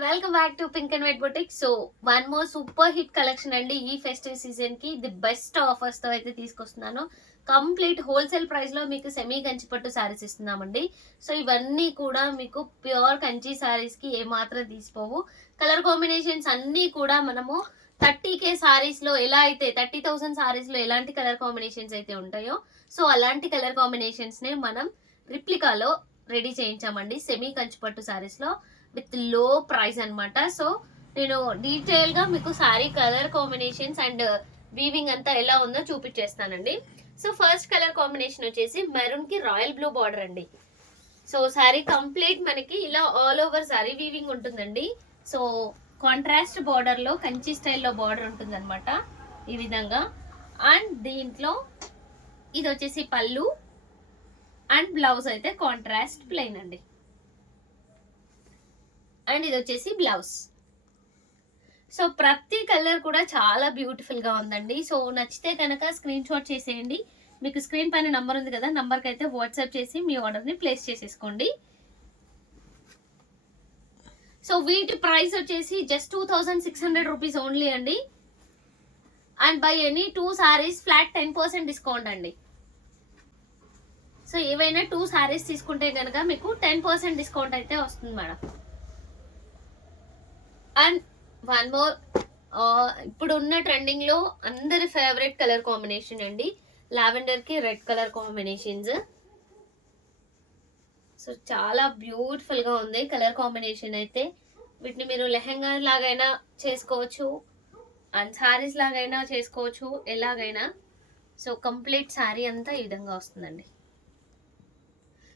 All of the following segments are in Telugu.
Welcome back to pink and white boutique. So one more super hit collection అండి ఈ ఫెస్టివ్ సీజన్కి. ది బెస్ట్ ఆఫర్స్తో అయితే తీసుకొస్తున్నాను. కంప్లీట్ హోల్సేల్ ప్రైస్లో మీకు సెమీ కంచి పట్టు శారీస్ ఇస్తున్నామండి. సో ఇవన్నీ కూడా మీకు ప్యూర్ కంచి శారీస్కి ఏమాత్రం తీసిపోవు. కలర్ కాంబినేషన్స్ అన్నీ కూడా మనము థర్టీ కే సారీస్లో ఎలా అయితే థర్టీ థౌసండ్ సారీస్లో ఎలాంటి కలర్ కాంబినేషన్స్ అయితే ఉంటాయో సో అలాంటి కలర్ కాంబినేషన్స్ నే మనం రిప్లికాలో రెడీ చేయించామండి సెమీ కంచి పట్టు సారీస్లో. విత్లో ప్రైస్ అనమాట సో నేను డీటెయిల్గా మీకు saree colour combinations and weaving అంతా ఎలా ఉందో చూపించేస్తానండి. సో ఫస్ట్ కలర్ కాంబినేషన్ వచ్చేసి మెరూన్కి రాయల్ బ్లూ బార్డర్ అండి. సో సారీ కంప్లీట్ మనకి ఇలా ఆల్ ఓవర్ సారీ వీవింగ్ ఉంటుందండి. సో కాంట్రాస్ట్ బార్డర్లో కంచి స్టైల్లో బార్డర్ ఉంటుందనమాట ఈ విధంగా. అండ్ దీంట్లో ఇది వచ్చేసి పళ్ళు అండ్ బ్లౌజ్ అయితే కాంట్రాస్ట్ ప్లెయిన్ అండి. అండ్ ఇది వచ్చేసి బ్లౌజ్. సో ప్రతి కలర్ కూడా చాలా బ్యూటిఫుల్గా ఉందండి. సో నచ్చితే కనుక స్క్రీన్ షాట్ చేసేయండి. మీకు స్క్రీన్ పైన నంబర్ ఉంది కదా నంబర్కి అయితే వాట్సాప్ చేసి మీ ఆర్డర్ని ప్లేస్ చేసేసుకోండి. సో వీటి ప్రైస్ వచ్చేసి just two thousand six hundred rupees only అండి. And buy any two sarees flat ten percent discount అండి. సో ఏవైనా టూ సారీస్ తీసుకుంటే కనుక మీకు టెన్ పర్సెంట్ డిస్కౌంట్ అయితే వస్తుంది మేడం. అండ్ వన్ మోర్ ఇప్పుడు ఉన్న ట్రెండింగ్లో అందరి ఫేవరెట్ కలర్ కాంబినేషన్ అండి. లావెండర్కి రెడ్ కలర్ కాంబినేషన్స్ సో చాలా బ్యూటిఫుల్గా ఉంది కలర్ కాంబినేషన్ అయితే. వీటిని మీరు లెహంగా లాగైనా చేసుకోవచ్చు. అండ్ సారీస్ లాగైనా చేసుకోవచ్చు. ఎలాగైనా. సో కంప్లీట్ శారీ అంతా ఈ విధంగా వస్తుందండి.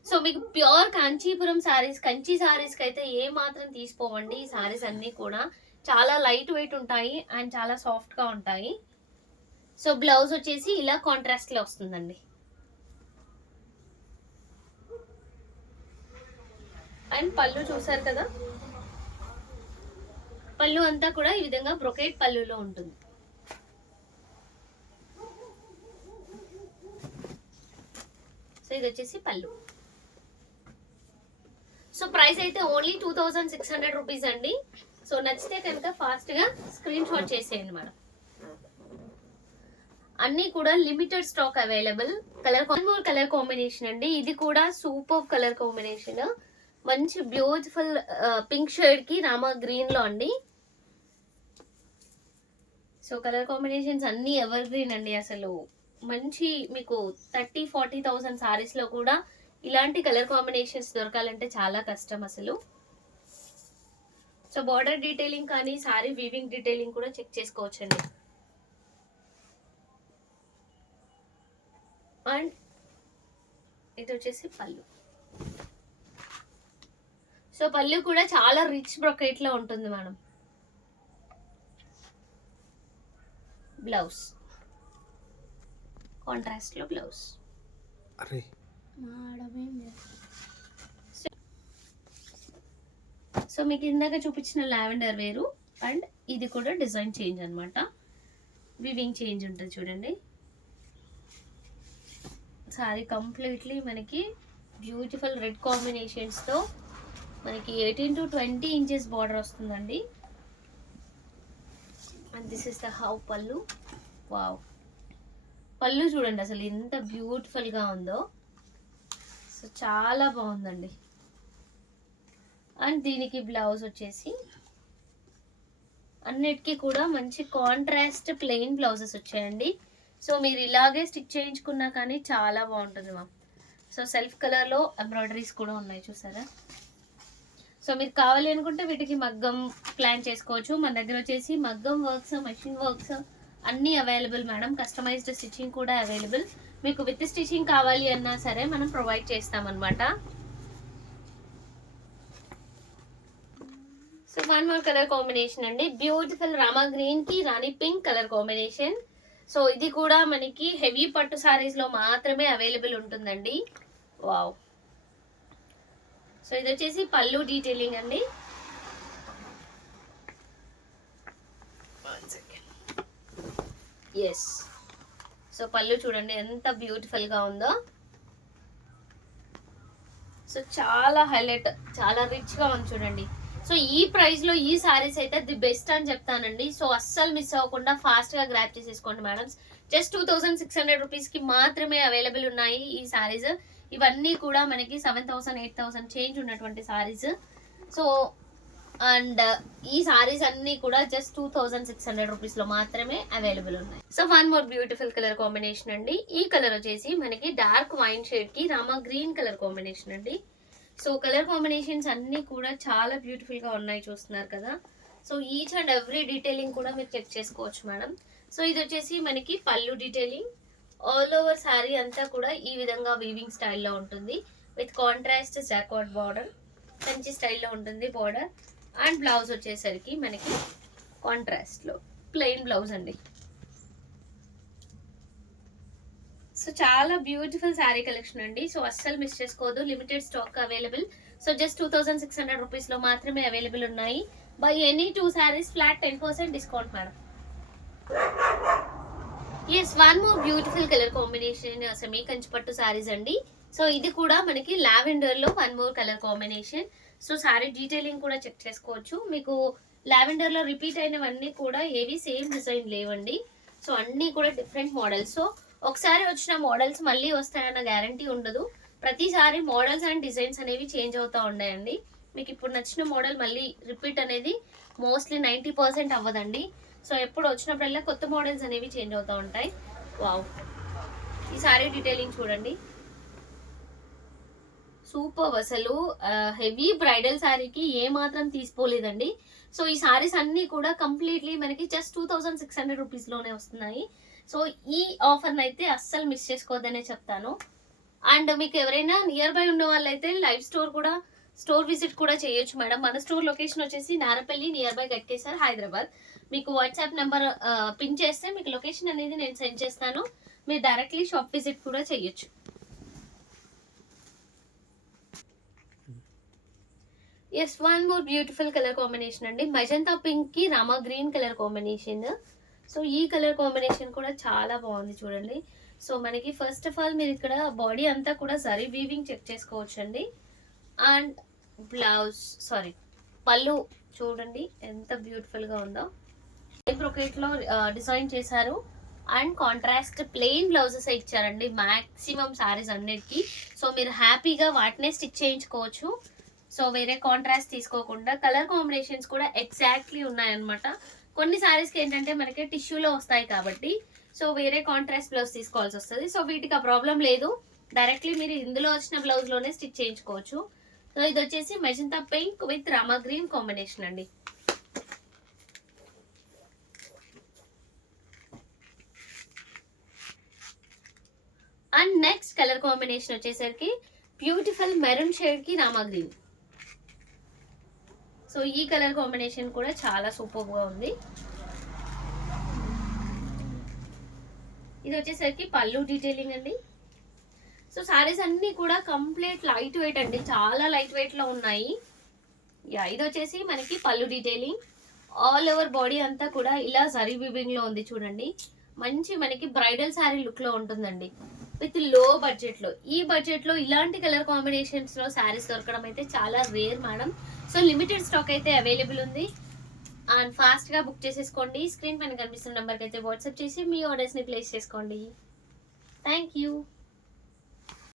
సో మీకు ప్యూర్ కాంచీపురం సారీస్ కంచి సారీస్కి అయితే ఏ మాత్రం తీసుకోవండి. ఈ సారీస్ అన్నీ కూడా చాలా లైట్ వెయిట్ ఉంటాయి అండ్ చాలా సాఫ్ట్గా ఉంటాయి. సో బ్లౌజ్ వచ్చేసి ఇలా కాంట్రాస్ట్లో వస్తుందండి. అండ్ పళ్ళు చూసారు కదా? పళ్ళు అంతా కూడా ఈ విధంగా బ్రొకేట్ పళ్ళులో ఉంటుంది. సో ఇది వచ్చేసి పళ్ళు. సో ప్రైస్ అయితే only two thousand six hundred rupees అండి. సో నచ్చితే కనుక ఫాస్ట్గా స్క్రీన్ షాట్ చేసేయండి మేడం. అన్నీ కూడా limited stock available colour more colour combination అండి. ఇది కూడా సూపర్ కలర్ కాంబినేషన్ మంచి బ్యూటిఫుల్ పింక్ షేడ్కి రామా గ్రీన్లో అండి. సో కలర్ కాంబినేషన్స్ అన్ని ఎవర్ గ్రీన్ అండి అసలు. మంచి మీకు థర్టీ ఫార్టీ థౌసండ్ సారీస్లో కూడా ఇలాంటి కలర్ కాంబినేషన్స్ దొరకాలంటే చాలా కష్టం అసలు. సో బార్డర్ డీటెయిలింగ్ కానీ సారీ వీవింగ్ డీటెయిలింగ్ కూడా చెక్ చేసుకోవచ్చండి. అండ్ ఇది వచ్చేసి పళ్ళు. సో పళ్ళు కూడా చాలా రిచ్ బ్రొకెట్లో ఉంటుంది మేడం. బ్లౌజ్ కాంట్రాస్ట్లో బ్లౌజ్ అరే సో మీకు ఇందాక చూపించిన లావెండర్ వేరు అండ్ ఇది కూడా డిజైన్ చేంజ్ అనమాట వివింగ్ చేంజ్ ఉంటుంది చూడండి. సారీ కంప్లీట్లీ మనకి బ్యూటిఫుల్ రెడ్ కాంబినేషన్స్తో మనకి eighteen to twenty inches border వస్తుందండి. And this is the how పళ్ళు. వావ్. పళ్ళు చూడండి అసలు ఎంత బ్యూటిఫుల్గా ఉందో. సో చాలా బాగుందండి. అండ్ దీనికి బ్లౌజ్ వచ్చేసి అన్నిటికీ కూడా మంచి కాంట్రాస్ట్ ప్లెయిన్ బ్లౌజెస్ వచ్చాయండి. సో మీరు ఇలాగే స్టిచ్ చేయించుకున్నా కానీ చాలా బాగుంటుంది మ్యామ్ సో సెల్ఫ్ కలర్లో ఎంబ్రాయిడరీస్ కూడా ఉన్నాయి చూసారా? సో మీరు కావాలి అనుకుంటే వీటికి మగ్గం ప్లాన్ చేసుకోవచ్చు. మన దగ్గర వచ్చేసి మగ్గం వర్క్స్ మెషిన్ వర్క్స్ అన్నీ అవైలబుల్ మేడం కస్టమైజ్డ్ స్టిచ్చింగ్ కూడా అవైలబుల్ మీకు విత్ స్టిచ్చింగ్ కావాలి అన్నా సరే మనం ప్రొవైడ్ చేస్తామన్నమాట. So one more colour combination అండి. బ్యూటిఫుల్ రామా గ్రీన్కి Rani pink colour combination so ఇది కూడా మనకి హెవీ పట్టు సారీస్లో మాత్రమే అవైలబుల్ ఉంటుందండి. వావ్ సో ఇది వచ్చేసి పళ్ళు డీటెయిలింగ్ అండి. ఎస్ సో పళ్ళు చూడండి ఎంత బ్యూటిఫుల్గా ఉందో. సో చాలా హైలైట్ చాలా రిచ్గా ఉంది చూడండి. సో ఈ ప్రైస్లో ఈ సారీస్ అయితే ది బెస్ట్ అని చెప్తానండి. సో అస్సలు మిస్ అవ్వకుండా ఫాస్ట్గా గ్రాప్ చేసేసుకోండి madam just two thousand six hundred రూపీస్కి మాత్రమే అవైలబుల్ ఉన్నాయి ఈ సారీస్. ఇవన్నీ కూడా మనకి seven thousand eight thousand change ఉన్నటువంటి సారీస్. సో అండ్ ఈ సారీస్ అన్ని కూడా just two thousand six hundred రూపీస్లో మాత్రమే అవైలబుల్ ఉన్నాయి. So one more beautiful colour combination అండి. ఈ కలర్ వచ్చేసి మనకి డార్క్ వైన్ షేడ్కి రామా గ్రీన్ కలర్ కాంబినేషన్ అండి. సో కలర్ కాంబినేషన్స్ అన్ని కూడా చాలా బ్యూటిఫుల్గా ఉన్నాయి చూస్తున్నారు కదా. So each and every detailing కూడా మీరు చెక్ చేసుకోవచ్చు మేడం సో ఇది వచ్చేసి మనకి పళ్ళు డీటెయిలింగ్ ఆల్ ఓవర్ శారీ అంతా కూడా ఈ విధంగా వీవింగ్ స్టైల్లో ఉంటుంది. విత్ కాంట్రాస్ట్ జాకాట్ బార్డర్ మంచి స్టైల్లో ఉంటుంది బార్డర్ అండ్ బ్లౌజ్ వచ్చేసరికి మనకి కాంట్రాస్ట్లో ప్లెయిన్ బ్లౌజ్ అండి. సో చాలా బ్యూటిఫుల్ శారీ కలెక్షన్ అండి. సో అస్సలు మిస్ చేసుకోవద్దు. Limited stock available so just two thousand six hundred రూపీస్లో మాత్రమే అవైలబుల్ ఉన్నాయి. Buy any two saris flat ten percent discount madam yes one more beautiful colour combination semi Kanchi పట్టు శారీస్ అండి. సో ఇది కూడా మనకి లావెండర్లో one more colour combination. So sari detailing కూడా చెక్ చేసుకోవచ్చు. మీకు లావెండర్లో రిపీట్ అయినవన్నీ కూడా ఏవి సేమ్ డిజైన్ లేవండి. సో అన్నీ కూడా డిఫరెంట్ మోడల్స్. సో ఒకసారి వచ్చిన మోడల్స్ మళ్ళీ వస్తాయన్న గ్యారంటీ ఉండదు. ప్రతిసారి మోడల్స్ అండ్ డిజైన్స్ అనేవి చేంజ్ అవుతూ ఉన్నాయండి. మీకు ఇప్పుడు నచ్చిన మోడల్ మళ్ళీ రిపీట్ అనేది మోస్ట్లీ నైంటీ పర్సెంట్ అవ్వదండి. సో ఎప్పుడు వచ్చినప్పుడల్లా కొత్త మోడల్స్ అనేవి చేంజ్ అవుతూ ఉంటాయి. వావ్. ఈ సారీ డీటెయిలింగ్ చూడండి. సూపర్ అసలు హెవీ బ్రైడల్ శారీకి ఏ మాత్రం తీసుకోలేదండి. సో ఈ శారీస్ అన్నీ కూడా కంప్లీట్లీ మనకి just two thousand six hundred రూపీస్లోనే వస్తున్నాయి. సో ఈ ఆఫర్ని అయితే అస్సలు మిస్ చేసుకోవద్దనే చెప్తాను. అండ్ మీకు ఎవరైనా నియర్ బై ఉన్న వాళ్ళైతే లైవ్ స్టోర్ కూడా స్టోర్ విజిట్ కూడా చేయొచ్చు మేడం. మన స్టోర్ లొకేషన్ వచ్చేసి నారపల్లి నియర్ బై గట్కేసర్ హైదరాబాద్. మీకు వాట్సాప్ నెంబర్ పిన్ చేస్తే మీకు లొకేషన్ అనేది నేను సెండ్ చేస్తాను. మీరు డైరెక్ట్లీ షాప్ విజిట్ కూడా చేయొచ్చు. Yes one more beautiful colour combination అండి. మజంతా పింక్కి Rama green colour combination so ఈ కలర్ కాంబినేషన్ కూడా చాలా బాగుంది చూడండి. సో మనకి ఫస్ట్ ఆఫ్ ఆల్ మీరు ఇక్కడ బాడీ అంతా కూడా సరీ వీవింగ్ చెక్ చేసుకోవచ్చు అండి అండ్ బ్లౌజ్ సారీ పళ్ళు చూడండి ఎంత బ్యూటిఫుల్గా ఉందో. బ్రొకెట్లో డిజైన్ చేశారు. అండ్ కాంట్రాస్ట్ ప్లెయిన్ బ్లౌజెస్ ఇచ్చారండి. మ్యాక్సిమం సారీస్ అన్నిటికీ. సో మీరు హ్యాపీగా వాటినే స్టిచ్ చేయించుకోవచ్చు. సో వేరే కాంట్రాస్ట్ తీసుకోకుండా కలర్ కాంబినేషన్స్ కూడా ఎగ్జాక్ట్లీ ఉన్నాయన్నమాట. కొన్ని సారీస్కి ఏంటంటే మనకి టిష్యూలో వస్తాయి కాబట్టి సో వేరే కాంట్రాస్ట్ బ్లౌజ్ తీసుకోవాల్సి వస్తుంది. సో వీటికి ఆ ప్రాబ్లం లేదు. డైరెక్ట్లీ మీరు ఇందులో వచ్చిన బ్లౌజ్లోనే స్టిచ్ చేయించుకోవచ్చు. సో ఇది వచ్చేసి magenta pink with Rama green combination అండి. అండ్ నెక్స్ట్ కలర్ కాంబినేషన్ వచ్చేసరికి బ్యూటిఫుల్ మెరూన్ షేడ్కి రామా గ్రీన్. సో ఈ కలర్ కాంబినేషన్ కూడా చాలా సూపర్గా ఉంది. ఇది వచ్చేసరికి పళ్ళు డీటెయిలింగ్ అండి. సో సారీస్ అన్నీ కూడా కంప్లీట్ లైట్ వెయిట్ అండి. చాలా లైట్ వెయిట్లో ఉన్నాయి. యా ఇది వచ్చేసి మనకి పళ్ళు డీటెయిలింగ్ ఆల్ ఓవర్ బాడీ అంతా కూడా ఇలా సరీ వివింగ్ ఉంది చూడండి. మంచి మనకి బ్రైడల్ శారీ లుక్లో ఉంటుందండి. విత్లో బడ్జెట్లో. ఈ బడ్జెట్లో ఇలాంటి కలర్ కాంబినేషన్స్లో శారీస్ దొరకడం అయితే చాలా rare madam so limited stock అయితే అవైలబుల్ ఉంది. అండ్ ఫాస్ట్గా బుక్ చేసేసుకోండి. స్క్రీన్ పైన కనిపిస్తున్న నెంబర్కి అయితే వాట్సాప్ చేసి మీ ఆర్డర్స్ని ప్లేస్ చేసుకోండి. Thank you